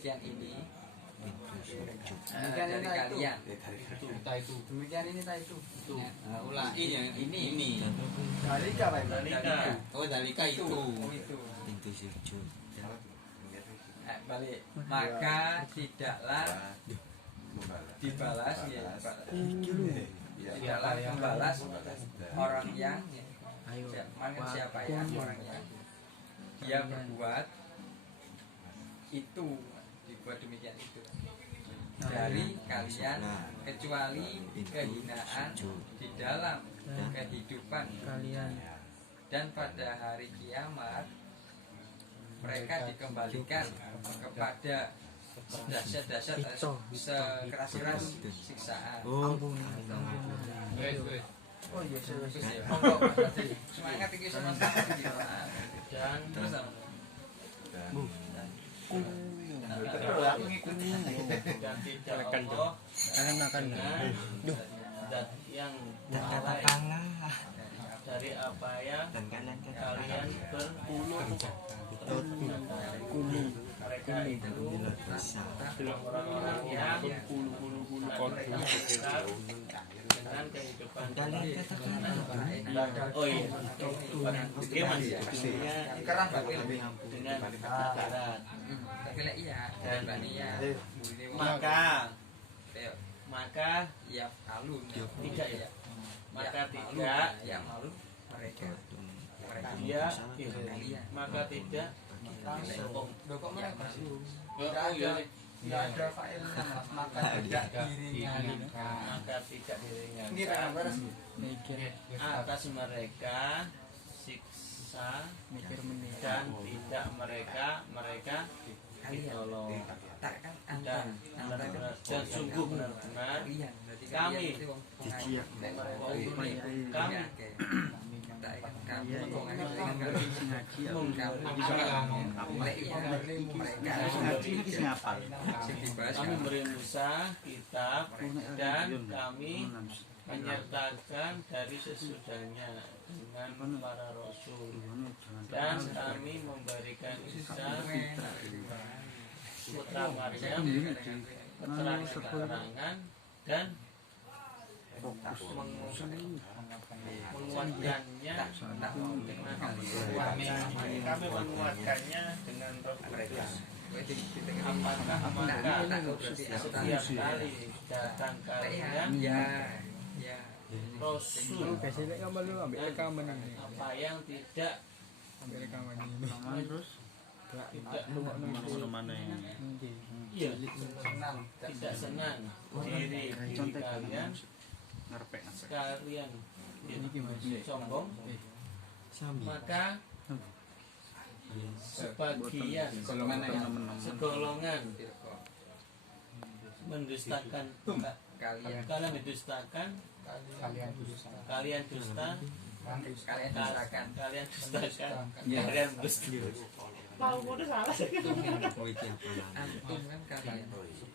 demikian ini dari kalian demikian ini itu ulang ini dalika oh dalika itu balik maka tidaklah dibalas tidaklah membalas orang yang siapa ya orang yang dia berbuat itu dibuat demikian itu dari kalian kecuali kehinaan di dalam kehidupan kalian dan pada hari kiamat mereka dikembalikan kepada dahsyat-dahsyat sekeras-keras siksaan. Oh iya, semangat tinggi semangat tinggi dan terus Jangan makan yang dari apa yang kalian mereka itu orang-orang yang dengan kehidupan oh iya bagaimana kerah tapi lebih dengan akhirat maka ya alun tidak ya maka tidak ya malu mereka dia maka tidak tidak ada failnya maka tidak dirinya atas mereka siksa dan tidak mereka ditolong dan sungguh benar-benar kami memberi Musa kitab dan kami menyertakan dari sesudahnya dengan para rasul dan kami memberikan Isa putra Maryam keterangan dan menguatkannya kami menguatkannya dengan Roh Kudus. Apakah setiap kali datang kalian Rasul apa yang tidak tidak senang diri kalian sekalian sombong maka sebagian segolongan mendustakan kalian mendustakan kalian dusta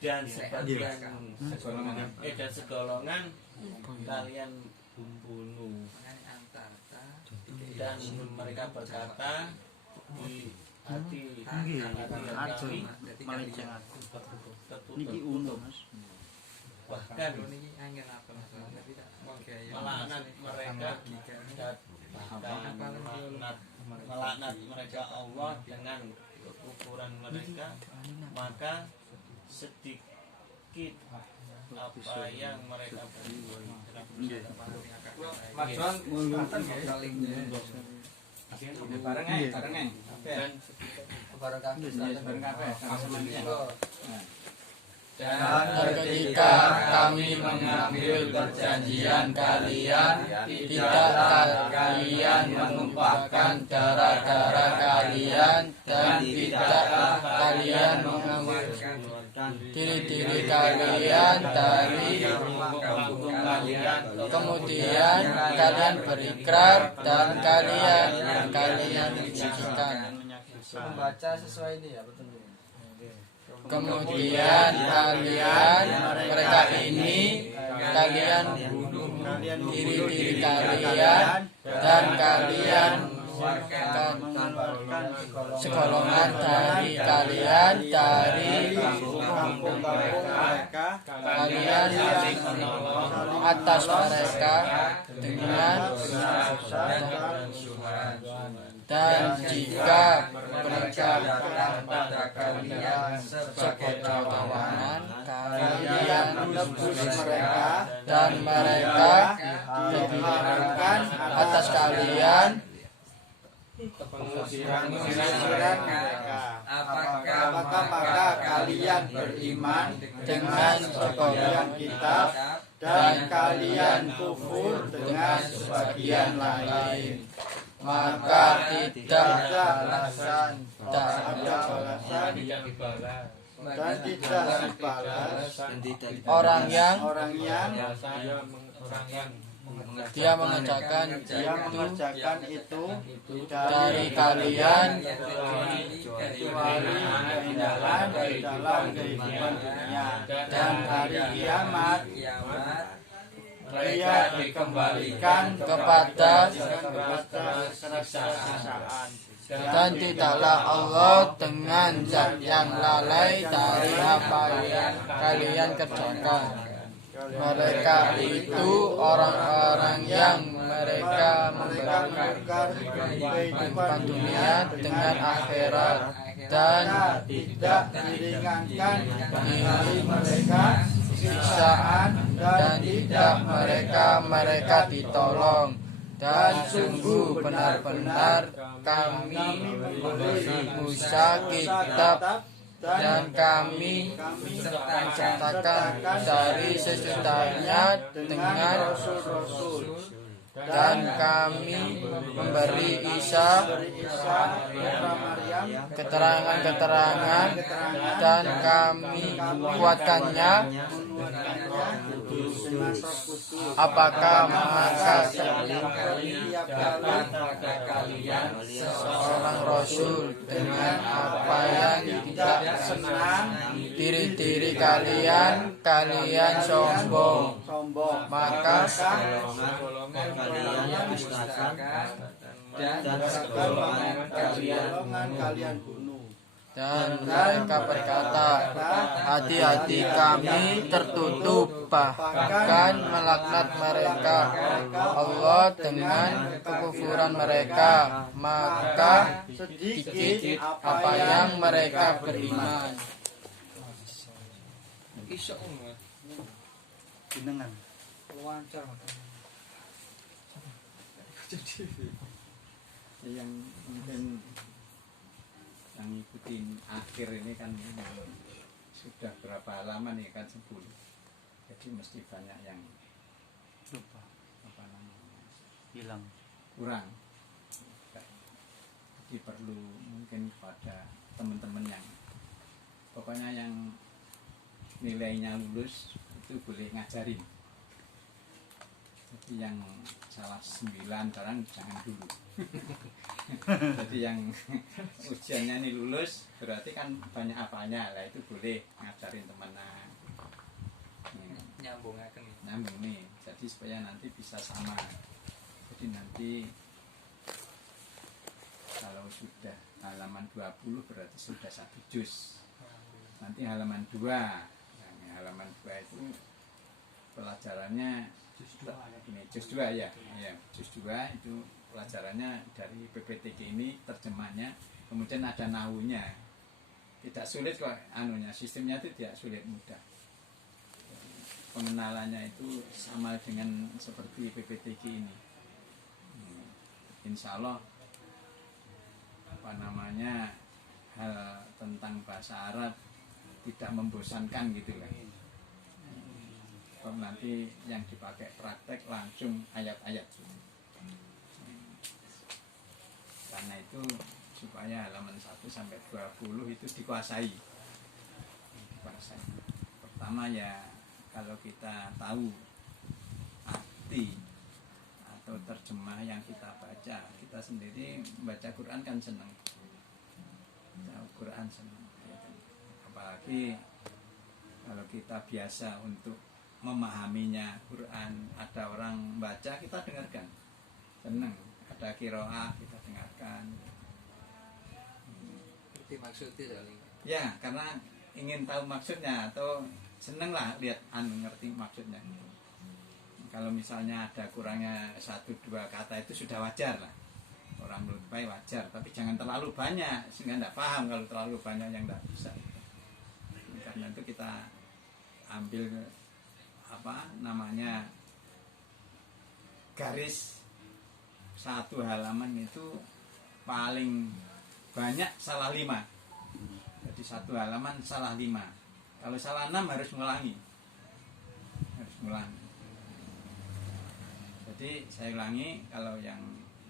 dan sebagian dan segolongan kalian bunuh dan mereka berkata di hati kami tertutup bahkan melaknat mereka melaknat mereka Allah dengan kekufuran mereka maka sedikit apa yang mereka berbuat dan ketika kami mengambil perjanjian kalian, tidaklah kalian menumpahkan darah-darah kalian dan tidaklah kalian mengambil diri-diri kalian dari kampung kalian. Kemudian kalian berikrar dan kalian menyaksikan. Membaca sesuai ini ya betul. Kemudian mereka ini kalian bunuh diri-diri kalian dan kalian mengeluarkan segolongan dari kalian dari kampung-kampung mereka, kalian saling menolong atas mereka dengan dan jika mereka pada kalian sebagai sebagai tawanan, kalian kalian menebus mereka dan mereka diharamkan atas kalian pengusiran mereka. apakah Maka kalian beriman dengan sebagian kitab dan kalian kufur dengan sebagian lain, maka tidak ada balasan tidak dibalas dan tidak dibalas orang orang yang orang yang dia mengerjakan itu dari kalian kecuali keindahan di dalam kehidupan dunia, dan hari kiamat ia dikembalikan kepada siksaan. Dan tidaklah Allah dengan zat yang lalai dari apa yang kalian kerjakan. Mereka itu orang-orang yang mereka memberikan kehidupan dunia dengan akhirat, dan tidak diringankan dari mereka siksaan, dan tidak mereka ditolong. Dan sungguh benar-benar kami memberi Musa kitab, dan kami menceritakan dari sesudahnya dengan rasul-rasul, dan kami memberi Isa keterangan-keterangan, dan kami kuatkannya. Apakah maka seorang rasul dengan apa yang tidak senang diri kalian sombong, maka kalian dustakan dan segolongan kalian bunuh. Dan mereka berkata, hati-hati kami tertutup, bahkan melaknat mereka Allah dengan kekufuran mereka, maka sedikit apa yang mereka beriman. Yang mungkin yang ngikutin akhir ini kan sudah berapa halaman ya kan 10, jadi mesti banyak yang Lupa, apa namanya hilang. kurang, jadi perlu mungkin kepada teman-teman yang pokoknya yang nilainya lulus itu boleh ngajarin. Jadi yang salah 9 barang jangan dulu. Jadi yang ujiannya nih lulus berarti kan banyak apanya lah, itu boleh ngajarin temenan. Nyambung nih, jadi supaya nanti bisa sama. Jadi nanti kalau sudah halaman 20 berarti sudah 1 juz. Nanti halaman 2, halaman 2 itu pelajarannya ini juz 2 ya, juz 2 itu pelajarannya dari PPTG ini, terjemahnya, kemudian ada nahunya. Tidak sulit kok anunya, sistemnya itu tidak sulit, mudah. Pengenalannya itu sama dengan seperti PPTG ini. Insya Allah apa namanya hal tentang bahasa Arab tidak membosankan gitu lah. Nanti yang dipakai praktek langsung ayat-ayat. Karena itu supaya halaman 1 sampai 20 itu dikuasai. Pertama ya kalau kita tahu arti atau terjemah yang kita baca, kita sendiri baca Quran kan senang. Quran senang. Apalagi kalau kita biasa untuk memahaminya Quran, ada orang baca kita dengarkan, senang. Ada qiraah kita dengarkan. Dimaksudi Ya, karena ingin tahu maksudnya atau seneng lah lihat ngerti maksudnya. Kalau misalnya ada kurangnya 1-2 kata itu sudah wajar lah, orang menurut baik wajar, tapi jangan terlalu banyak sehingga tidak paham. Kalau terlalu banyak yang tidak bisa. Karena itu kita ambil garis satu halaman itu paling banyak salah 5. Jadi satu halaman salah 5. Kalau salah 6 harus ngulangi. Jadi saya ulangi, kalau yang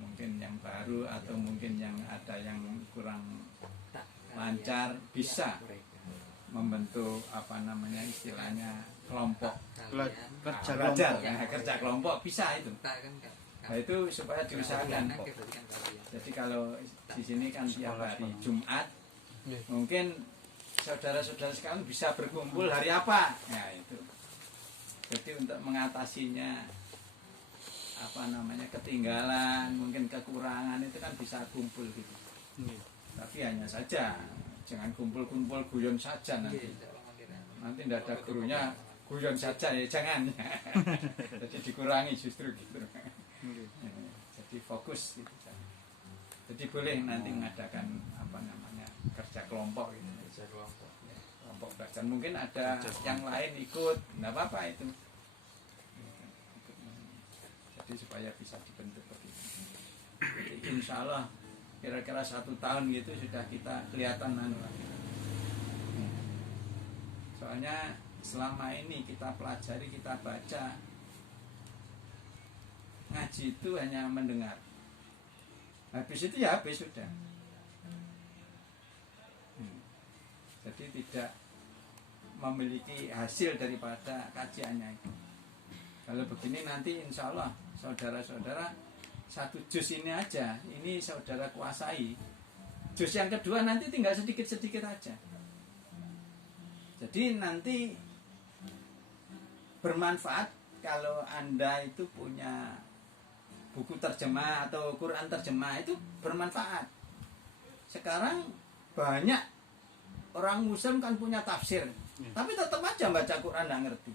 mungkin yang baru atau mungkin yang ada yang kurang lancar bisa membentuk istilahnya kelompok kerja kelompok bisa itu. Nah itu supaya diusahakan. Jadi kalau di sini kan tiap hari Jumat, mungkin saudara-saudara sekalian bisa berkumpul hari apa? Nah itu. Jadi untuk mengatasinya ketinggalan, mungkin kekurangan itu kan bisa kumpul gitu. Tapi hanya saja jangan kumpul-kumpul guyon saja nanti tidak ada gurunya, guyon saja ya jangan. Jadi dikurangi justru gitu. Jadi fokus gitu. Jadi boleh nanti mengadakan kerja kelompok gitu. Kelompok belajar, mungkin ada yang lain ikut, tidak apa-apa itu. Jadi supaya bisa dibentuk begitu. Jadi insya Allah kira-kira 1 tahun gitu sudah kita kelihatan soalnya selama ini kita pelajari, kita baca, ngaji itu hanya mendengar, habis itu ya habis sudah. Jadi tidak memiliki hasil daripada kajiannya itu. Kalau begini nanti insya Allah saudara-saudara 1 juz ini aja, ini saudara kuasai. Juz yang kedua nanti tinggal sedikit-sedikit aja. Jadi nanti bermanfaat kalau Anda itu punya buku terjemah atau Quran terjemah, itu bermanfaat. Sekarang banyak orang Muslim kan punya tafsir, tapi tetap aja baca Quran nggak ngerti.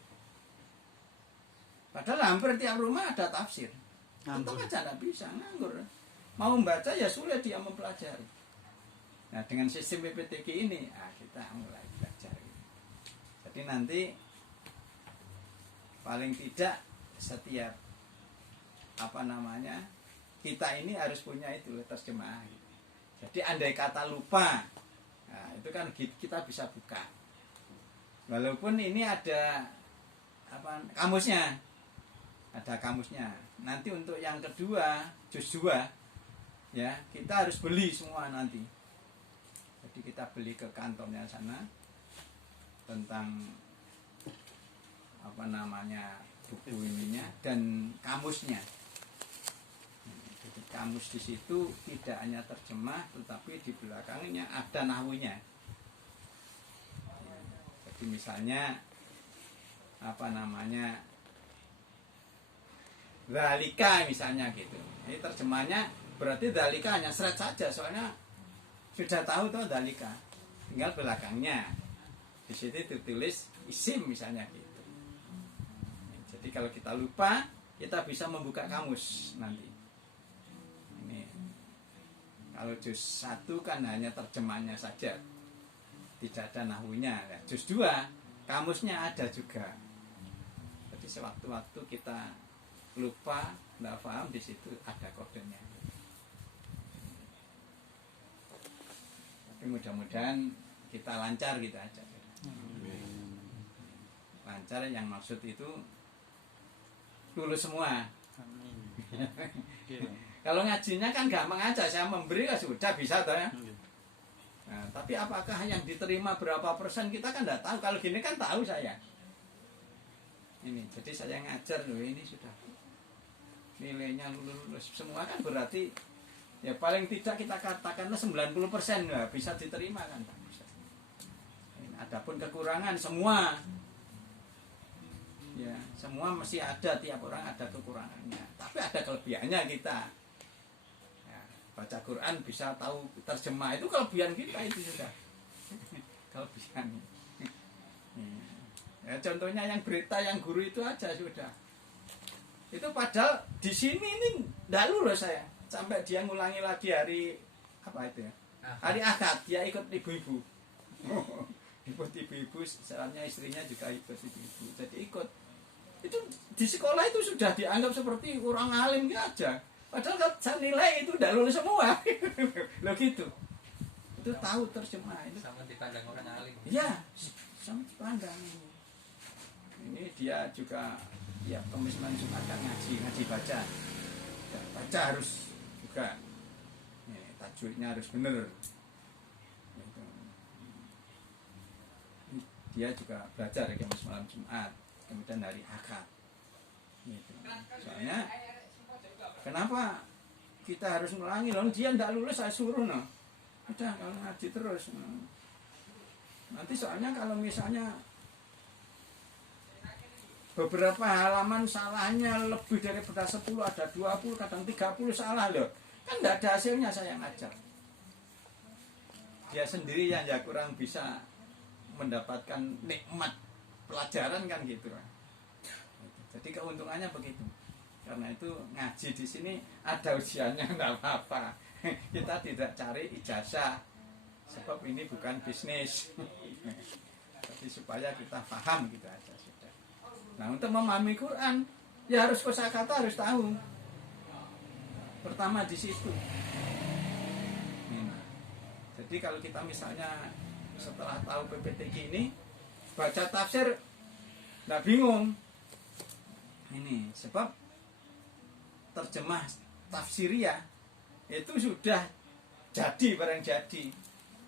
Padahal hampir tiap rumah ada tafsir, tetap aja nggak bisa, nganggur. Mau membaca ya sulit dia mempelajari. Nah dengan sistem PPTQ ini, kita mulai belajar. Jadi nanti paling tidak setiap kita ini harus punya itu terjemah. Jadi andai kata lupa, nah, itu kan kita bisa buka. Walaupun ini ada kamusnya, Nanti untuk yang kedua, juz 2, ya kita harus beli semua nanti. Jadi kita beli ke kantornya sana tentang buku ininya dan kamusnya. Jadi kamus di situ tidak hanya terjemah, tetapi di belakangnya ada nahwunya. Jadi misalnya dzalika misalnya gitu. Ini terjemahnya berarti dzalika hanya seret saja, soalnya sudah tahu tuh dzalika. Tinggal belakangnya. Di situ ditulis isim misalnya gitu. Jadi kalau kita lupa, kita bisa membuka kamus nanti. Ini kalau juz 1 kan hanya terjemahnya saja, tidak ada nahwunya. Juz 2 kamusnya ada juga. Jadi sewaktu-waktu kita lupa, nggak paham, di situ ada kodenya. Tapi mudah-mudahan kita lancar gitu aja. Lancar yang maksud itu lulus semua. Kalau ngajinya kan gampang aja, saya memberi kan sudah bisa toh ya. Nah, tapi apakah yang diterima berapa persen kita kan tidak tahu. Kalau gini kan tahu saya. Ini jadi saya ngajar loh, ini sudah nilainya lulus semua kan berarti ya paling tidak kita katakanlah 90% ya, bisa diterima kan. Adapun kekurangan semua, ya semua mesti ada, tiap orang ada kekurangannya, tapi ada kelebihannya kita. Ya, baca Quran bisa tahu terjemah, itu kelebihan kita itu sudah kelebihan. Ya, contohnya yang berita yang guru itu aja sudah. Itu padahal di sini ini nggak lulus saya. Sampai dia ngulangi lagi hari apa itu ya? Hari Akad dia ikut ibu-ibu. Ikut ibu-ibu, setelahnya istrinya juga ikut ibu-ibu. Jadi ikut. Itu di sekolah itu sudah dianggap seperti orang alim aja. Padahal kan saya nilai itu udah lulus semua. Loh gitu. Itu tahu terjemah itu. Sama dipandang orang alim. Iya, sama dipandang. Ini dia juga ya Kamis Jumat kan ngaji baca. Ya, baca harus juga. Tajwidnya harus benar. Gitu. Dia juga belajar ya Kamis malam Jumat, kemudian hari Akad. Gitu. Soalnya kenapa kita harus ngulangi? Loh, dia tidak lulus saya suruh no. Udah kalau ngaji terus. No. Nanti soalnya kalau misalnya beberapa halaman salahnya lebih daripada 10, ada 20, kadang 30 salah loh. Kan tidak ada hasilnya saya ngajar. Dia sendiri yang ya kurang bisa mendapatkan nikmat pelajaran kan gitu. Jadi keuntungannya begitu. Karena itu ngaji di sini ada ujiannya tidak apa-apa. Kita tidak cari ijazah. Sebab ini bukan bisnis. Tapi supaya kita paham gitu aja sudah. Nah, untuk memahami Quran ya harus kosakata harus tahu. Pertama di situ. Jadi kalau kita misalnya setelah tahu PPTQ ini baca tafsir nggak bingung. Ini sebab terjemah tafsiriyah itu sudah jadi barang jadi.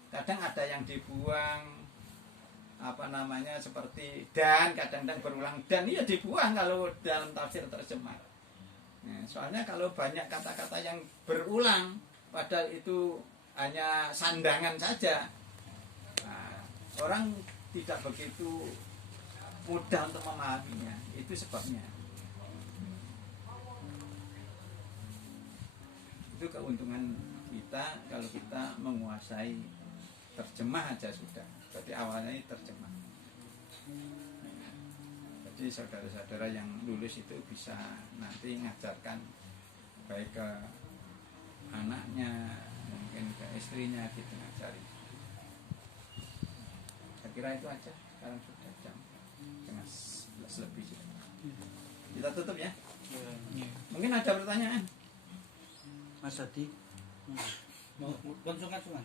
Kadang ada yang dibuang apa namanya seperti dan kadang-kadang berulang dan iya dibuang kalau dalam tafsir terjemah. Nah, soalnya kalau banyak kata-kata yang berulang padahal itu hanya sandangan saja, nah, orang tidak begitu mudah untuk memahaminya. Itu sebabnya. Itu keuntungan kita kalau kita menguasai terjemah aja sudah. Berarti awalnya ini terjemah. Jadi saudara-saudara yang lulus itu bisa nanti ngajarkan baik ke anaknya, mungkin ke istrinya gitu ngajari. Saya kira itu aja. Sekarang sudah jam 11 lebih sudah. Kita tutup ya. Mungkin ada pertanyaan. Mas Adi. Mau konsulkan. Kalau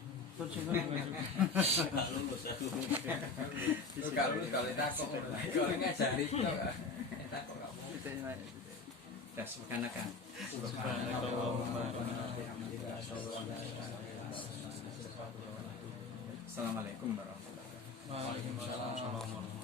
kalau takut, kalau ngajari takut kamu. Dah subhanakan. Assalamualaikum warahmatullahi wabarakatuh. Waalaikumsalam.